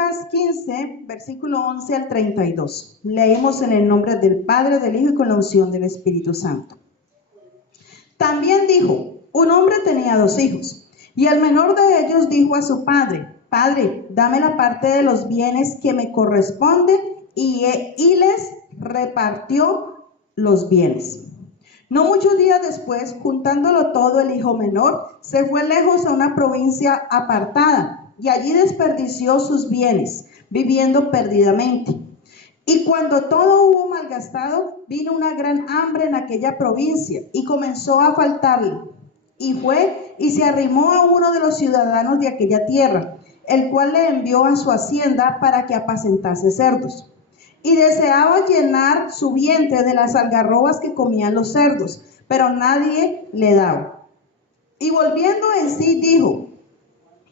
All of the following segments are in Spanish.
Lucas 15, versículo 11 al 32. Leemos en el nombre del Padre, del Hijo y con la unción del Espíritu Santo. También dijo, un hombre tenía 2 hijos, y el menor de ellos dijo a su padre, Padre, dame la parte de los bienes que me corresponde, y les repartió los bienes. No muchos días después, juntándolo todo, el hijo menor se fue lejos a una provincia apartada, y allí desperdició sus bienes, viviendo perdidamente. Y cuando todo hubo malgastado, vino una gran hambre en aquella provincia, y comenzó a faltarle. Y fue y se arrimó a uno de los ciudadanos de aquella tierra, el cual le envió a su hacienda para que apacentase cerdos. Y deseaba llenar su vientre de las algarrobas que comían los cerdos, pero nadie le daba. Y volviendo en sí dijo,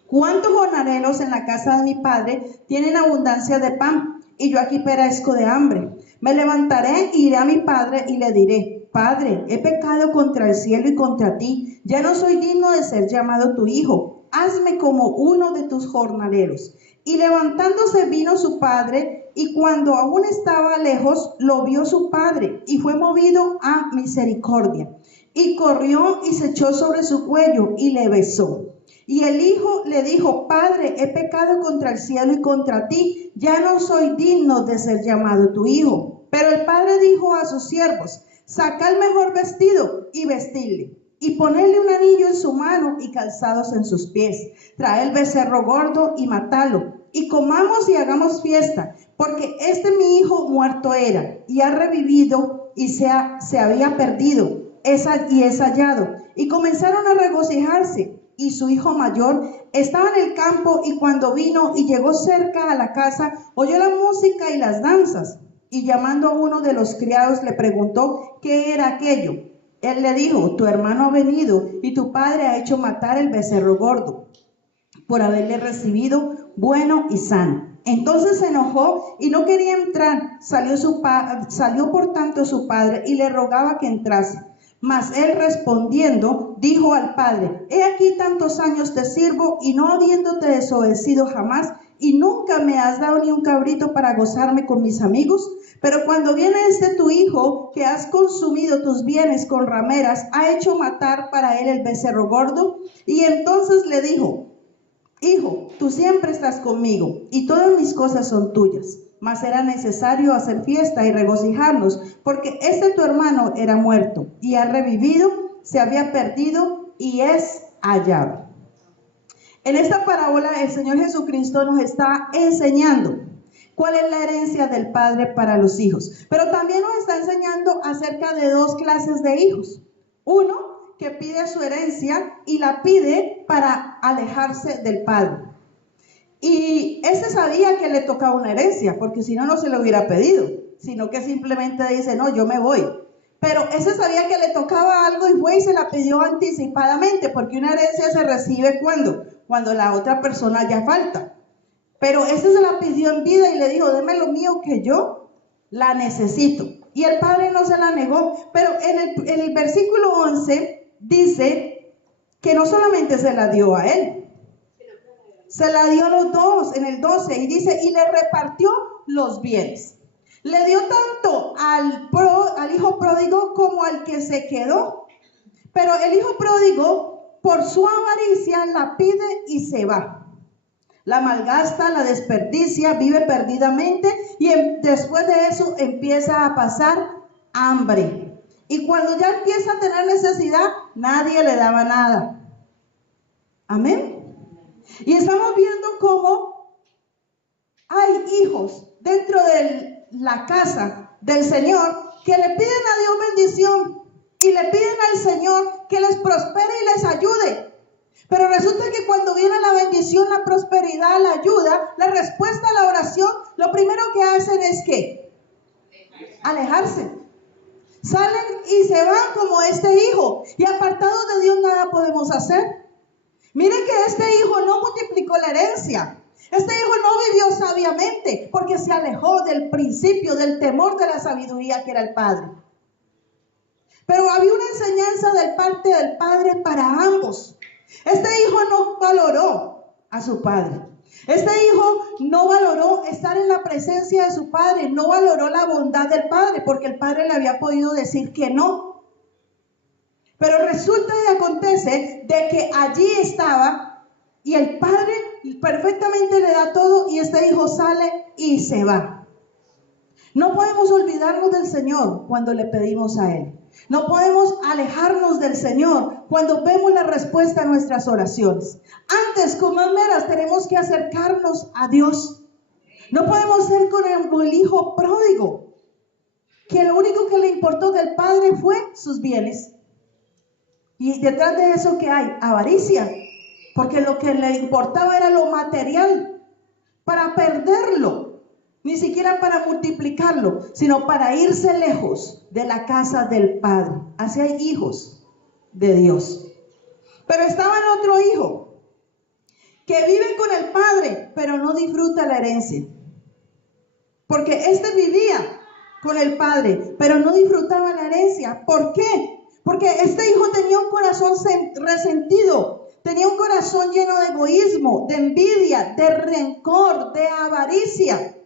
¿cuántos jornaleros en la casa de mi padre tienen abundancia de pan? Y yo aquí perezco de hambre. Me levantaré, iré a mi padre y le diré, Padre, he pecado contra el cielo y contra ti. Ya no soy digno de ser llamado tu hijo. Hazme como uno de tus jornaleros. Y levantándose vino su padre, y cuando aún estaba lejos, lo vio su padre, y fue movido a misericordia. Y corrió y se echó sobre su cuello, y le besó. Y el hijo le dijo, Padre, he pecado contra el cielo y contra ti, ya no soy digno de ser llamado tu hijo. Pero el padre dijo a sus siervos, sacad el mejor vestido y vestidle, y ponedle un anillo en su mano y calzados en sus pies. Trae el becerro gordo y matalo, y comamos y hagamos fiesta, porque mi hijo muerto era, y ha revivido, y se había perdido, y es hallado. Y comenzaron a regocijarse. Y su hijo mayor estaba en el campo, y cuando vino y llegó cerca a la casa, oyó la música y las danzas. Y llamando a uno de los criados le preguntó qué era aquello. Él le dijo, tu hermano ha venido y tu padre ha hecho matar el becerro gordo, por haberle recibido bueno y sano. Entonces se enojó y no quería entrar. Salió por tanto su padre y le rogaba que entrase. Mas él respondiendo, dijo al padre, he aquí tantos años te sirvo y no habiéndote desobedecido jamás, y nunca me has dado ni un cabrito para gozarme con mis amigos. Pero cuando viene tu hijo, que has consumido tus bienes con rameras, ha hecho matar para él el becerro gordo. Y entonces le dijo, Hijo, tú siempre estás conmigo, y todas mis cosas son tuyas. Mas era necesario hacer fiesta y regocijarnos, porque tu hermano era muerto, y ha revivido, se había perdido, y es hallado. En esta parábola el Señor Jesucristo nos está enseñando cuál es la herencia del Padre para los hijos. Pero también nos está enseñando acerca de 2 clases de hijos. Uno, que pide su herencia y la pide para alejarse del Padre. Y ese sabía que le tocaba una herencia, porque si no, no se lo hubiera pedido, sino que simplemente dice, no, yo me voy. Pero ese sabía que le tocaba algo y fue y se la pidió anticipadamente, porque una herencia se recibe cuando la otra persona ya falta. Pero ese se la pidió en vida y le dijo, deme lo mío que yo la necesito. Y el padre no se la negó, pero en el versículo 11 dice que no solamente se la dio a él, se la dio a los dos en el 12, y dice, y le repartió los bienes. Le dio tanto al hijo pródigo como al que se quedó. Pero el hijo pródigo, por su avaricia, la pide y se va. La malgasta, la desperdicia, vive perdidamente, y después de eso empieza a pasar hambre. Y cuando ya empieza a tener necesidad, nadie le daba nada. Amén. Y estamos viendo cómo hay hijos dentro de la casa del Señor que le piden a Dios bendición y le piden al Señor que les prospere y les ayude. Pero resulta que cuando viene la bendición, la prosperidad, la ayuda, la respuesta a la oración, lo primero que hacen es ¿qué? Alejarse. Salen y se van como este hijo, y apartados de Dios nada podemos hacer. Miren que este hijo no multiplicó la herencia. Este hijo no vivió sabiamente, porque se alejó del principio, del temor de la sabiduría que era el padre. Pero había una enseñanza de parte del padre para ambos. Este hijo no valoró a su padre. Este hijo no valoró estar en la presencia de su padre, no valoró la bondad del padre, porque el padre le había podido decir que no. Pero resulta y acontece de que allí estaba y el padre perfectamente le da todo y este hijo sale y se va. No podemos olvidarnos del Señor cuando le pedimos a Él. No podemos alejarnos del Señor cuando vemos la respuesta a nuestras oraciones. Antes, con más meras, tenemos que acercarnos a Dios. No podemos ser como el hijo pródigo, que lo único que le importó del padre fue sus bienes. Y detrás de eso, ¿qué hay? Avaricia. Porque lo que le importaba era lo material, para perderlo. Ni siquiera para multiplicarlo, sino para irse lejos de la casa del Padre. Así hay hijos de Dios. Pero estaba el otro hijo que vive con el Padre, pero no disfruta la herencia. Porque este vivía con el Padre, pero no disfrutaba la herencia. ¿Por qué? Porque este hijo tenía un corazón resentido. Tenía un corazón lleno de egoísmo, de envidia, de rencor, de avaricia.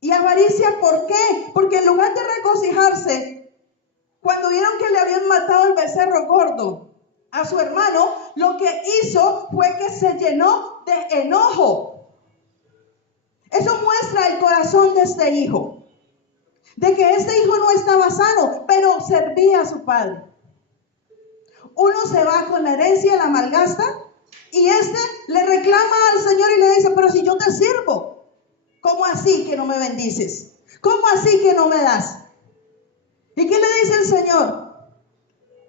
¿Y avaricia por qué? Porque en lugar de regocijarse, cuando vieron que le habían matado el becerro gordo a su hermano, lo que hizo fue que se llenó de enojo. Eso muestra el corazón de este hijo, de que este hijo no estaba sano, pero servía a su padre. Uno se va con la herencia, la malgasta, y este le reclama al Señor y le dice, pero si yo te sirvo, ¿cómo así que no me bendices? ¿Cómo así que no me das? ¿Y qué le dice el Señor?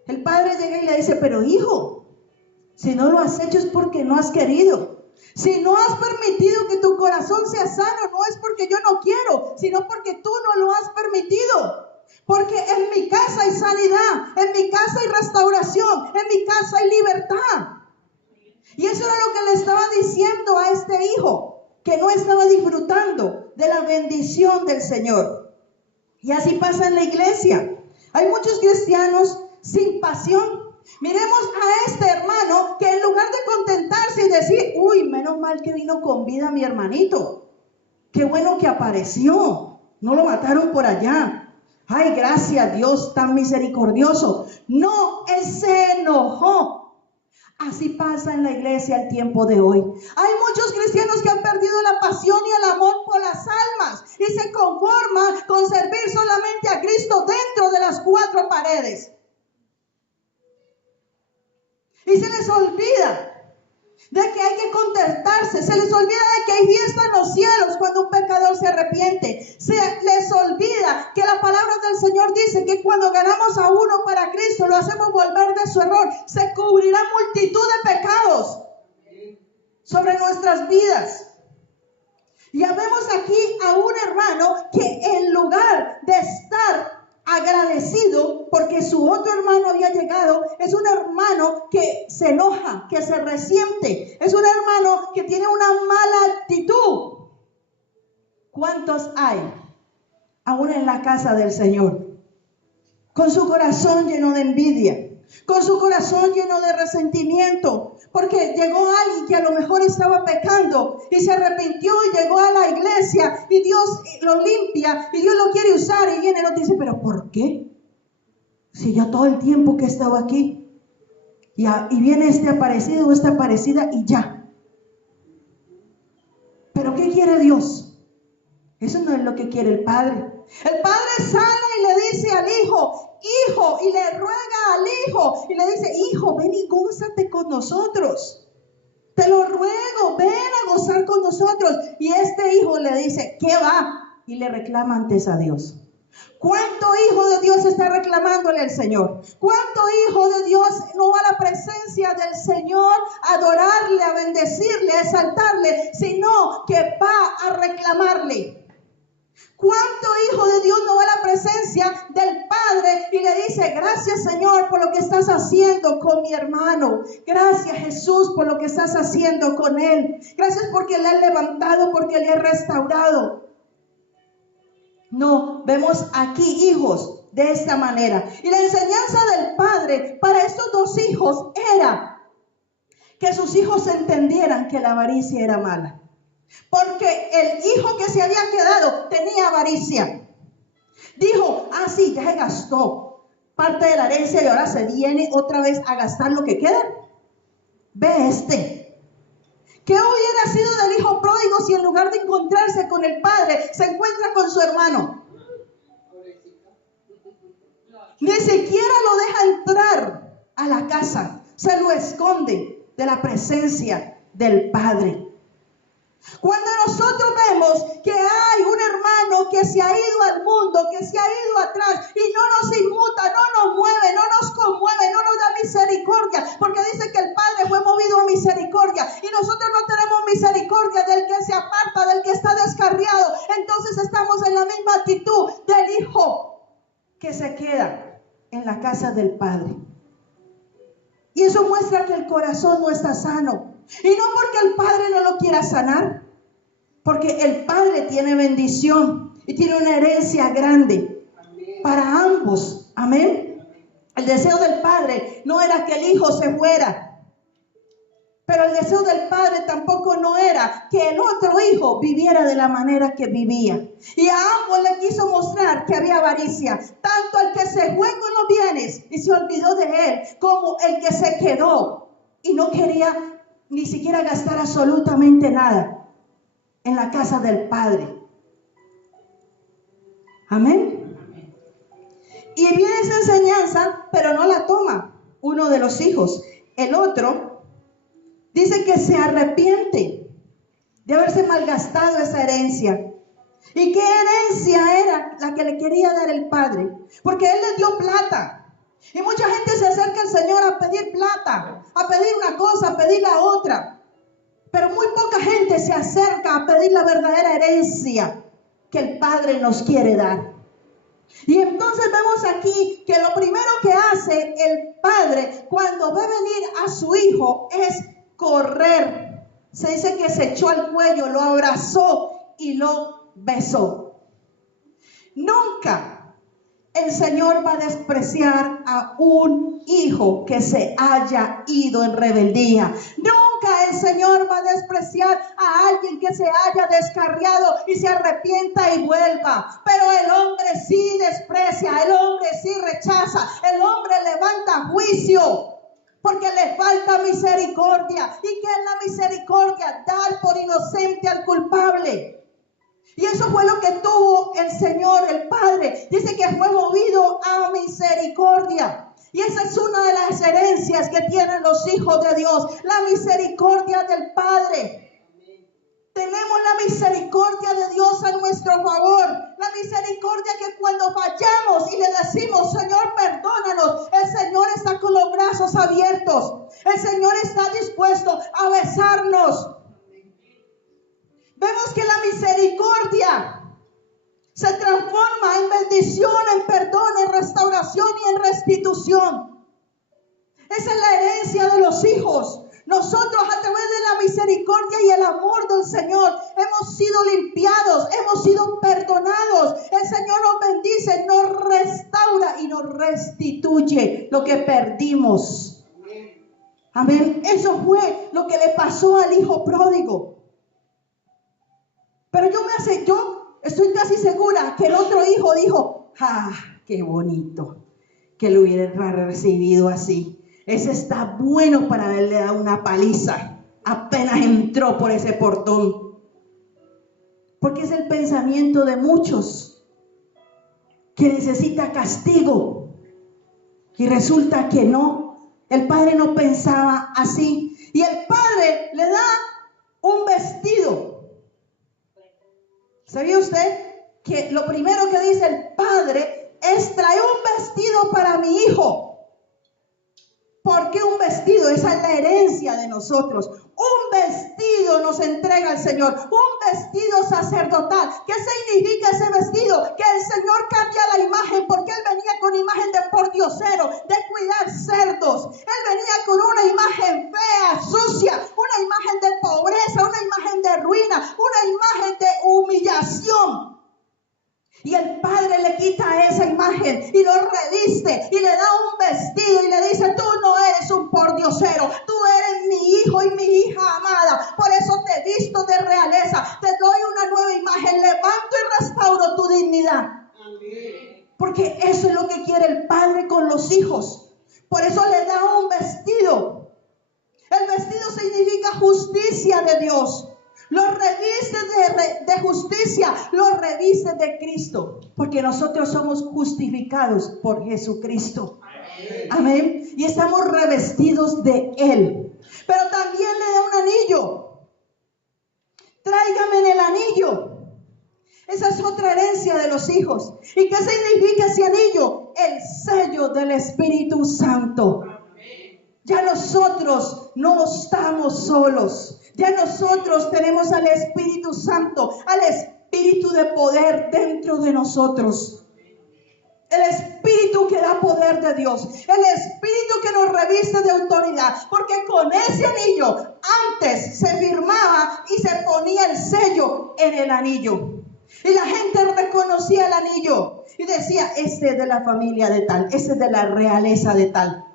El padre llega y le dice, pero hijo, si no lo has hecho es porque no has querido. Si no has permitido que tu corazón sea sano, no es porque yo no quiero, sino porque tú no lo has permitido. Porque en mi casa hay sanidad, en mi casa hay restauración, en mi casa hay libertad. Y eso era lo que le estaba diciendo a este hijo, que no estaba disfrutando de la bendición del Señor. Y así pasa en la iglesia. Hay muchos cristianos sin pasión. Miremos a este hermano que en lugar de contentarse y decir, uy, menos mal que vino con vida mi hermanito. Qué bueno que apareció. No lo mataron por allá. Ay, gracias a Dios tan misericordioso. No, él se enojó. Así pasa en la iglesia el tiempo de hoy. Hay muchos cristianos que han perdido la pasión y el amor por las almas y se conforman con servir solamente a Cristo dentro de las cuatro paredes. Y se les olvida de que hay que contentarse, se les olvida de que hay fiesta en los cielos cuando un pecador se arrepiente, se les olvida que la palabra del Señor dice que cuando ganamos a uno para Cristo, lo hacemos volver de su error, se cubrirá multitud de pecados sobre nuestras vidas. Ya vemos aquí a un hermano que en lugar de estar agradecido porque su otro hermano había llegado, es un hermano que se enoja, que se resiente, es un hermano que tiene una mala actitud. ¿Cuántos hay aún en la casa del Señor? Con su corazón lleno de envidia, con su corazón lleno de resentimiento, porque llegó alguien que a lo mejor estaba pecando y se arrepintió y llegó a la iglesia y Dios lo limpia y Dios lo quiere usar y viene y nos dice, ¿pero por qué? Si yo todo el tiempo que he estado aquí y viene este aparecido o esta aparecida y ya. ¿Pero qué quiere Dios? Eso no es lo que quiere el Padre. El Padre sale y le dice al hijo, hijo, y le ruega al hijo, y le dice, hijo, ven y gózate con nosotros. Te lo ruego, ven a gozar con nosotros. Y este hijo le dice, ¿qué va? Y le reclama antes a Dios. ¿Cuánto hijo de Dios está reclamándole al Señor? ¿Cuánto hijo de Dios no va a la presencia del Señor a adorarle, a bendecirle, a exaltarle, sino que va a reclamarle? ¿Cuánto hijo de Dios no va a la presencia del Padre y le dice, gracias Señor por lo que estás haciendo con mi hermano? Gracias Jesús por lo que estás haciendo con él. Gracias porque le has levantado, porque le has restaurado. No, vemos aquí hijos de esta manera. Y la enseñanza del Padre para estos dos hijos era que sus hijos entendieran que la avaricia era mala. porque el hijo que se había quedado tenía avaricia. Dijo, sí, ya se gastó parte de la herencia y ahora se viene otra vez a gastar lo que queda. Ve este. ¿Qué hubiera sido del hijo pródigo si en lugar de encontrarse con el padre se encuentra con su hermano? Ni siquiera lo deja entrar a la casa, se lo esconde de la presencia del padre. Cuando nosotros vemos que hay un hermano que se ha ido al mundo, que se ha ido atrás y no nos inmuta, no nos mueve, no nos conmueve, no nos da misericordia, porque dice que el Padre fue movido a misericordia y nosotros no tenemos misericordia del que se aparta, del que está descarriado, entonces estamos en la misma actitud del hijo que se queda en la casa del Padre. Y eso muestra que el corazón no está sano. Y no porque el Padre no lo quiera sanar, porque el Padre tiene bendición y tiene una herencia grande para ambos. Amén. El deseo del Padre no era que el Hijo se fuera, pero el deseo del Padre tampoco no era que el otro hijo viviera de la manera que vivía. Y a ambos le quiso mostrar que había avaricia, tanto el que se fue con los bienes y se olvidó de él, como el que se quedó y no quería ni siquiera gastar absolutamente nada en la casa del Padre. Amén. Y viene esa enseñanza, pero no la toma uno de los hijos. El otro dice que se arrepiente de haberse malgastado esa herencia. ¿Y qué herencia era la que le quería dar el Padre? Porque Él le dio plata. Y mucha gente se acerca al Señor a pedir plata, a pedir una cosa, a pedir la otra. Pero muy poca gente se acerca a pedir la verdadera herencia que el Padre nos quiere dar. Y entonces vemos aquí que lo primero que hace el Padre cuando ve venir a su hijo es correr. Se dice que se echó al cuello, lo abrazó y lo besó. Nunca el Señor va a despreciar a un hijo que se haya ido en rebeldía. Nunca el Señor va a despreciar a alguien que se haya descarriado y se arrepienta y vuelva. Pero el hombre sí desprecia, el hombre sí rechaza, el hombre levanta juicio porque le falta misericordia. ¿Y qué es la misericordia? Dar por inocente al culpable. Y eso fue lo que tuvo el Señor, el Padre. Dice que fue movido a misericordia. Y esa es una de las herencias que tienen los hijos de Dios. La misericordia del Padre. Tenemos la misericordia de Dios a nuestro favor. La misericordia que cuando fallamos y le decimos, Señor, perdónanos, el Señor está con los brazos abiertos. El Señor está dispuesto a besarnos. Vemos que la misericordia se transforma en bendición, en perdón, en restauración y en restitución. Esa es la herencia de los hijos. Nosotros, a través de la misericordia y el amor del Señor, hemos sido limpiados, hemos sido perdonados. El Señor nos bendice, nos restaura y nos restituye lo que perdimos. Amén. Eso fue lo que le pasó al hijo pródigo. Pero yo estoy casi segura que el otro hijo dijo, qué bonito que lo hubiera recibido así. Ese está bueno para haberle dado una paliza apenas entró por ese portón. Porque es el pensamiento de muchos que necesita castigo. Y resulta que no. El padre no pensaba así. Y el padre le da un vestido. ¿Sabía usted que lo primero que dice el padre es traer un vestido para mi hijo? ¿Por qué un vestido? Esa es la herencia de nosotros. Un vestido nos entrega el Señor. Un vestido sacerdotal. ¿Qué significa ese vestido? Que el Señor cambia la imagen, porque Él venía con imagen de pordiosero, de cuidar cerdos. Él venía con una imagen fea, sucia, una imagen de pobreza, una imagen de ruina, una imagen de humillación. Y el padre le quita esa imagen y lo reviste y le da un vestido y le dice, tú no eres un pordiosero, tú eres mi hijo y mi hija amada. Por eso te revisto de realeza, te doy una nueva imagen, levanto y restauro tu dignidad. Porque eso es lo que quiere el Padre con los hijos. Por eso le da un vestido. El vestido significa justicia de Dios. Los reviste de justicia, los reviste de Cristo. Porque nosotros somos justificados por Jesucristo. Amén. Y estamos revestidos de Él. Pero también le da un anillo. Tráigame el anillo. Esa es otra herencia de los hijos. ¿Y qué significa ese anillo? El sello del Espíritu Santo. Ya nosotros no estamos solos. Ya nosotros tenemos al Espíritu Santo, al Espíritu de poder dentro de nosotros. El Espíritu que da poder de Dios. El Espíritu que nos reviste de autoridad. Porque con ese anillo antes se firmaba y se ponía el sello en el anillo. Y la gente reconocía el anillo y decía, este es de la familia de tal, este es de la realeza de tal.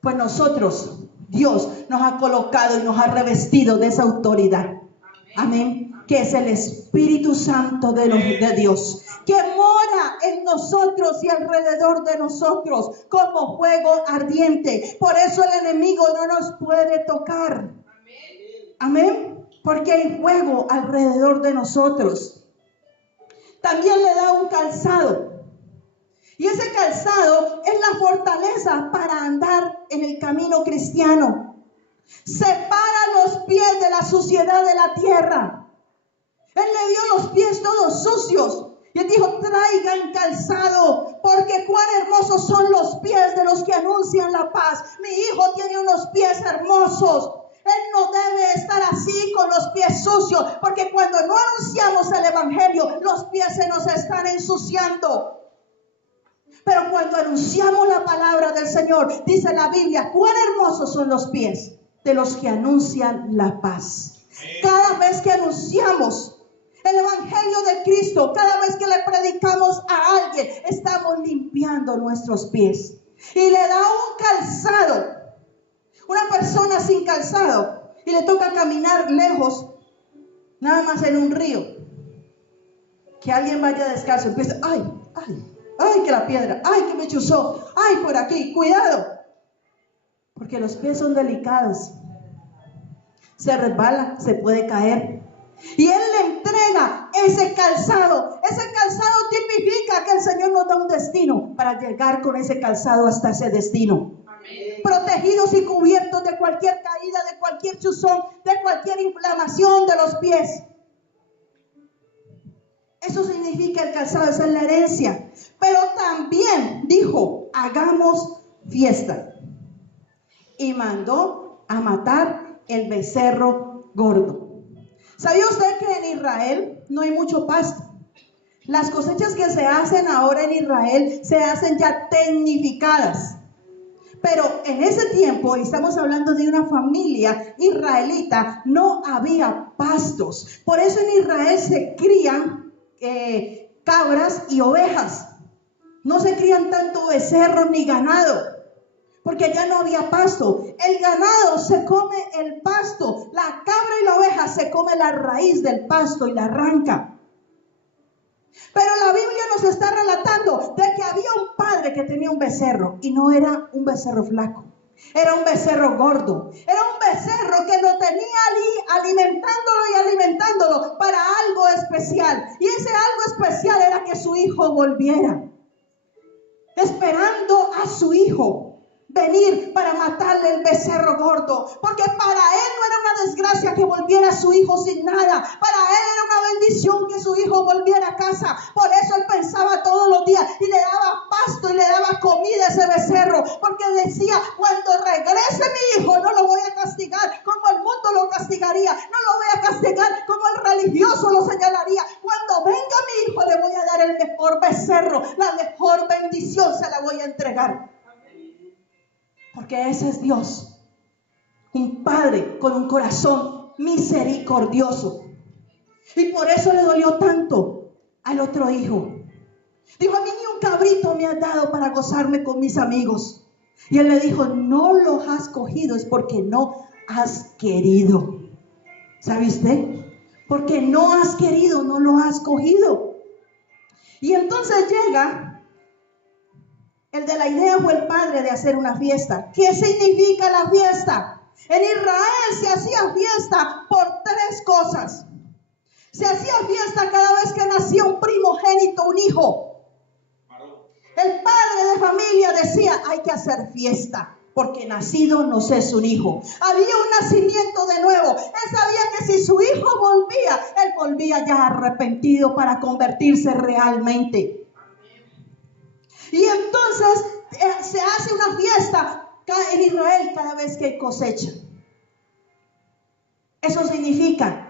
Pues nosotros, Dios nos ha colocado y nos ha revestido de esa autoridad. Amén. Que es el Espíritu Santo de Dios, que mora en nosotros y alrededor de nosotros como fuego ardiente. Por eso el enemigo no nos puede tocar. Amén. Porque hay fuego alrededor de nosotros. También le da un calzado. Y ese calzado es la fortaleza para andar en el camino cristiano. Separa los pies de la suciedad de la tierra. Él le dio los pies todos sucios. Y él dijo, traigan calzado, porque cuán hermosos son los pies de los que anuncian la paz. Mi hijo tiene unos pies hermosos. Él no debe estar así con los pies sucios, porque cuando no anunciamos el evangelio, los pies se nos están ensuciando. Pero cuando anunciamos la palabra del Señor, dice la Biblia, cuán hermosos son los pies de los que anuncian la paz. Cada vez que anunciamos el evangelio de Cristo, cada vez que le predicamos a alguien, estamos limpiando nuestros pies. Y le da un calzado. Una persona sin calzado y le toca caminar lejos, nada más en un río. Que alguien vaya descalzo, empieza, ay, que la piedra, ay, que me chuzó, ay, por aquí, cuidado. Porque los pies son delicados. Se resbala, se puede caer. Y Él le entrega ese calzado. Ese calzado tipifica que el Señor nos da un destino para llegar con ese calzado hasta ese destino. Protegidos y cubiertos de cualquier caída, de cualquier chuzón, de cualquier inflamación de los pies. Eso significa el calzado, esa es la herencia. Pero también dijo, hagamos fiesta. Y mandó a matar el becerro gordo. ¿Sabía usted que en Israel no hay mucho pasto? Las cosechas que se hacen ahora en Israel se hacen ya tecnificadas. Pero en ese tiempo, y estamos hablando de una familia israelita, no había pastos. Por eso en Israel se crían cabras y ovejas. No se crían tanto becerros ni ganado, porque ya no había pasto. El ganado se come el pasto, la cabra y la oveja se come la raíz del pasto y la arranca. Pero la Biblia nos está relatando de que había un padre que tenía un becerro y no era un becerro flaco, era un becerro gordo, era un becerro que lo tenía alimentándolo para algo especial. Y ese algo especial era que su hijo volviera, esperando a su hijo venir para matarle el becerro gordo, porque para él no era una desgracia que volviera su hijo sin nada, para él era una bendición que su hijo volviera a casa. Por eso él pensaba todos los días y le daba pasto y le daba comida a ese becerro, porque decía, cuando regrese mi hijo no lo voy a castigar como el mundo lo castigaría, no lo voy a castigar como el religioso lo señalaría. Cuando venga mi hijo le voy a dar el mejor becerro, la mejor bendición se la voy a entregar. Porque ese es Dios, un padre con un corazón misericordioso. Y por eso le dolió tanto al otro hijo. Dijo, a mí ni un cabrito me has dado para gozarme con mis amigos. Y él le dijo, no los has cogido, es porque no has querido. ¿Sabe usted? Porque no has querido, no lo has cogido. Y entonces llega el de la idea o el padre de hacer una fiesta. ¿Qué significa la fiesta? En Israel se hacía fiesta por tres cosas. Se hacía fiesta cada vez que nacía un primogénito, un hijo. El padre de familia decía, hay que hacer fiesta, porque nacido nos es un hijo. Había un nacimiento de nuevo. Él sabía que si su hijo volvía, él volvía ya arrepentido para convertirse realmente. Y entonces se hace una fiesta en Israel cada vez que hay cosecha. Eso significa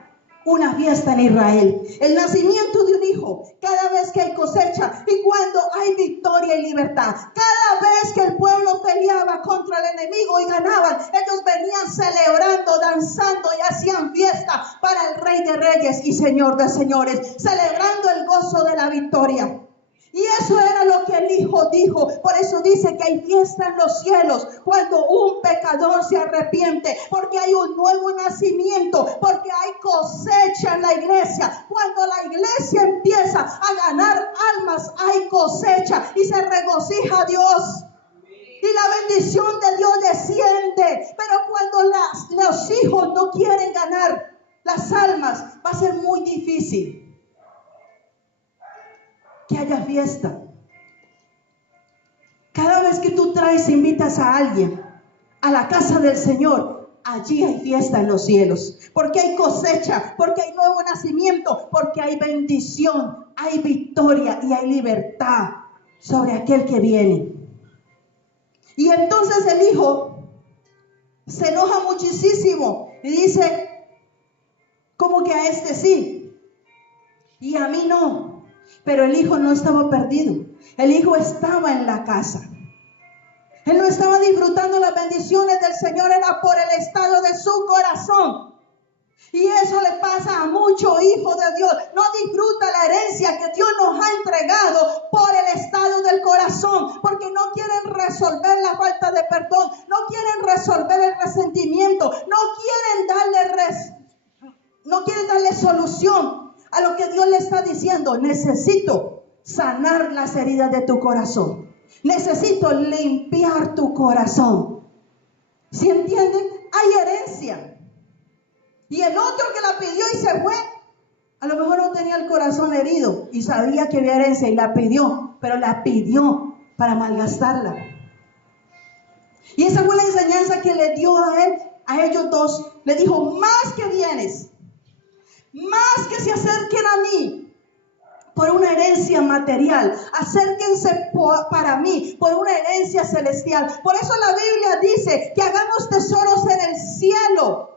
una fiesta en Israel. El nacimiento de un hijo, cada vez que hay cosecha y cuando hay victoria y libertad. Cada vez que el pueblo peleaba contra el enemigo y ganaban, ellos venían celebrando, danzando y hacían fiesta para el Rey de Reyes y Señor de Señores, celebrando el gozo de la victoria. Y eso era lo que el Hijo dijo. Por eso dice que hay fiesta en los cielos cuando un pecador se arrepiente, porque hay un nuevo nacimiento, porque hay cosecha en la iglesia. Cuando la iglesia empieza a ganar almas, hay cosecha y se regocija Dios. Y la bendición de Dios desciende. Pero cuando los hijos no quieren ganar las almas, va a ser muy difícil que haya fiesta. Cada vez que tú invitas a alguien a la casa del Señor, allí hay fiesta en los cielos, porque hay cosecha, porque hay nuevo nacimiento, porque hay bendición, hay victoria y hay libertad sobre aquel que viene. Y entonces el hijo se enoja muchísimo y dice, como que a este sí y a mí no. Pero el hijo no estaba perdido. El hijo estaba en la casa. Él no estaba disfrutando las bendiciones del Señor, era por el estado de su corazón. Y eso le pasa a muchos hijos de Dios. No disfruta la herencia que Dios nos ha entregado por el estado del corazón, porque no quieren resolver la falta de perdón, no quieren resolver el resentimiento, no quieren darle solución a lo que Dios le está diciendo. Necesito sanar las heridas de tu corazón. Necesito limpiar tu corazón. ¿Sí entienden? Hay herencia. Y el otro que la pidió y se fue, a lo mejor no tenía el corazón herido y sabía que había herencia y la pidió, pero la pidió para malgastarla. Y esa fue la enseñanza que le dio a él, a ellos dos. Le dijo, más que vienes, más que se acerquen a mí por una herencia material, acérquense para mí por una herencia celestial. Por eso la Biblia dice que hagamos tesoros en el cielo,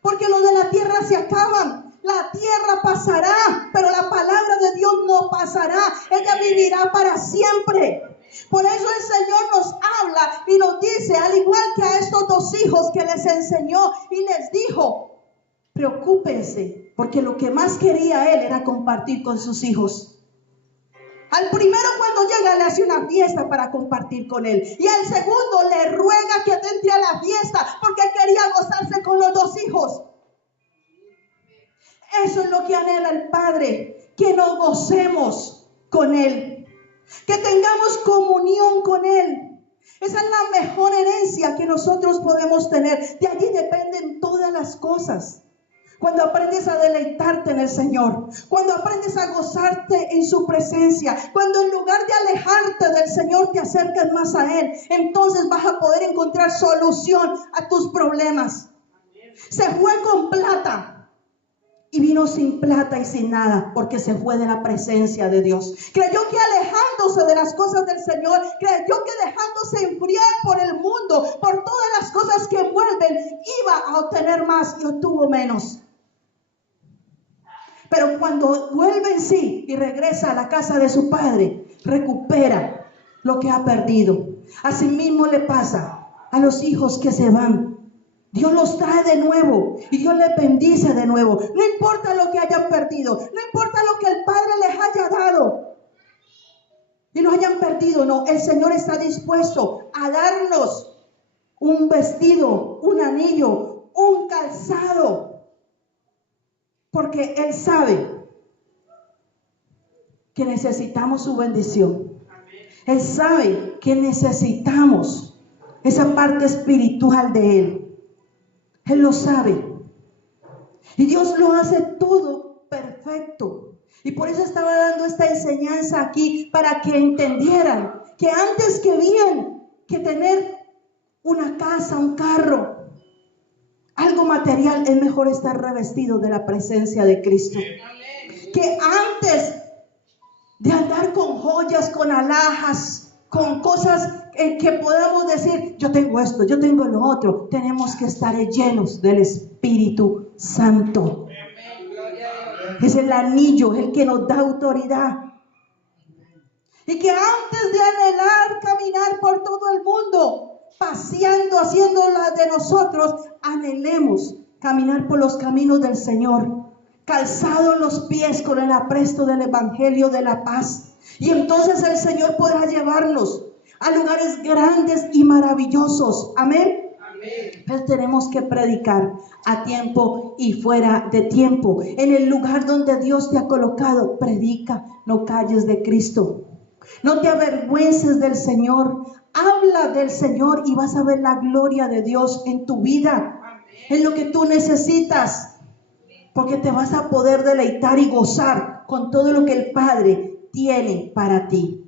porque los de la tierra se acaban. La tierra pasará, pero la palabra de Dios no pasará. Ella vivirá para siempre. Por eso el Señor nos habla y nos dice, al igual que a estos dos hijos que les enseñó y les dijo, preocúpense, porque lo que más quería él era compartir con sus hijos. Al primero, cuando llega, le hace una fiesta para compartir con él. Y al segundo le ruega que entre a la fiesta porque quería gozarse con los dos hijos. Eso es lo que anhela el Padre, que nos gocemos con él, que tengamos comunión con él. Esa es la mejor herencia que nosotros podemos tener. De allí dependen todas las cosas. Cuando aprendes a deleitarte en el Señor, cuando aprendes a gozarte en su presencia, cuando en lugar de alejarte del Señor te acercas más a Él, entonces vas a poder encontrar solución a tus problemas. Se fue con plata y vino sin plata y sin nada, porque se fue de la presencia de Dios. Creyó que alejándose de las cosas del Señor, creyó que dejándose enfriar por el mundo, por todas las cosas que envuelven, iba a obtener más y obtuvo menos. Pero cuando vuelve en sí y regresa a la casa de su padre, recupera lo que ha perdido. Asimismo le pasa a los hijos que se van. Dios los trae de nuevo y Dios les bendice de nuevo. No importa lo que hayan perdido, no importa lo que el Padre les haya dado y lo hayan perdido, no. El Señor está dispuesto a darnos un vestido, un anillo, un calzado Porque Él sabe que necesitamos su bendición. Él sabe que necesitamos esa parte espiritual de Él. Él lo sabe. Y Dios lo hace todo perfecto. Y por eso estaba dando esta enseñanza aquí, para que entendieran que antes que bien que tener una casa, un carro, algo material, es mejor estar revestido de la presencia de Cristo. Que antes de andar con joyas, con alhajas, con cosas que podamos decir, yo tengo esto, yo tengo lo otro, tenemos que estar llenos del Espíritu Santo. Es el anillo, el que nos da autoridad. Y que antes de anhelar caminar por todo el mundo, paseando, haciendo la de nosotros, anhelemos caminar por los caminos del Señor, calzados los pies con el apresto del Evangelio de la paz. Y entonces el Señor podrá llevarnos a lugares grandes y maravillosos. Amén. Pero tenemos que predicar a tiempo y fuera de tiempo. En el lugar donde Dios te ha colocado, predica, no calles de Cristo. No te avergüences del Señor. Habla del Señor y vas a ver la gloria de Dios en tu vida. En lo que tú necesitas. Porque te vas a poder deleitar y gozar con todo lo que el Padre tiene para ti.